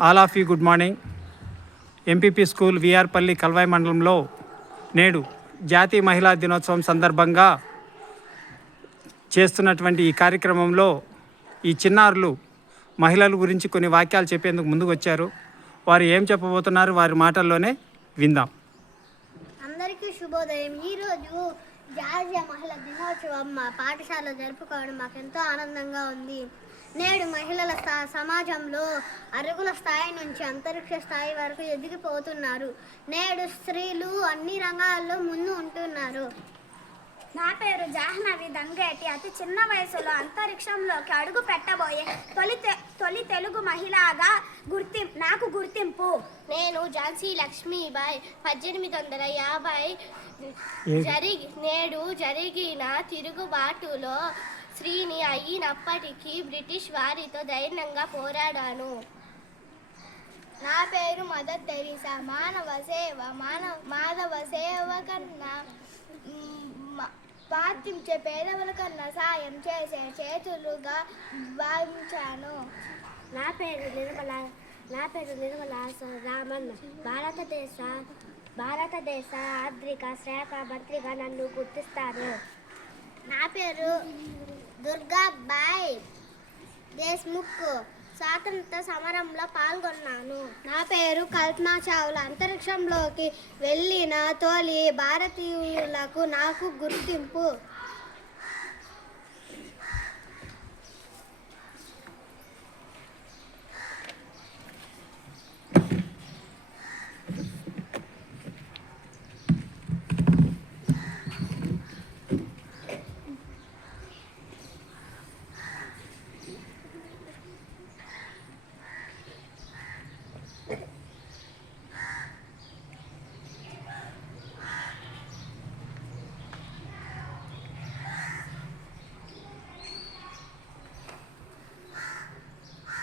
All of you good morning. MPP school VR Palli Kalvai మండలంలో నేడు జాతీయ మహిళా దినోత్సవం సందర్భంగా చేస్తున్నటువంటి ఈ కార్యక్రమంలో ఈ చిన్నారులు మహిళల గురించి కొన్ని వాక్యాలు చెప్పేందుకు ముందుకు వచ్చారు. వారు ఏం చెప్పబోతున్నారు వారి మాటల్లోనే విందాం. అందరికీ శుభోదయం. ఈరోజు జాతీయ మహిళా దినోత్సవం మా పాఠశాలలో జరుపుకోవడం మాకెంతో ఆనందంగా ఉంది. నేడు మహిళల సమాజంలో అరుగుల స్థాయి నుంచి అంతరిక్ష స్థాయి వరకు ఎదిగిపోతున్నారు. నేడు స్త్రీలు అన్ని రంగాల్లో ముందు ఉంటున్నారు. నా పేరు జాహ్నవి దంగేటి. అతి చిన్న వయసులో అంతరిక్షంలోకి అడుగు పెట్టబోయే తొలి తెలుగు మహిళగా నాకు గుర్తింపు. నేను ఝాన్సీ లక్ష్మీబాయి. 1850 నేడు జరిగిన తిరుగుబాటులో స్త్రీని అయినప్పటికీ బ్రిటిష్ వారితో ధైర్యంగా పోరాడాను. నా పేరు మదర్ తెరీసా. మానవ సేవ కన్నా పాటించే పేదవుల కన్నా సాయం చేసే చేతులుగా భావించాను. నా పేరు నిర్మల రామన్న. భారతదేశ ఆర్థిక శాఖ మంత్రిగా నన్ను గుర్తిస్తారు. నా పేరు దుర్గాబాయ్ దేశ్ముఖ్. స్వాతంత్ర సమరంలో పాల్గొన్నాను. నా పేరు కల్పనా చావ్లా. అంతరిక్షంలోకి వెళ్ళిన తొలి భారతీయులకు నాకు గుర్తింపు.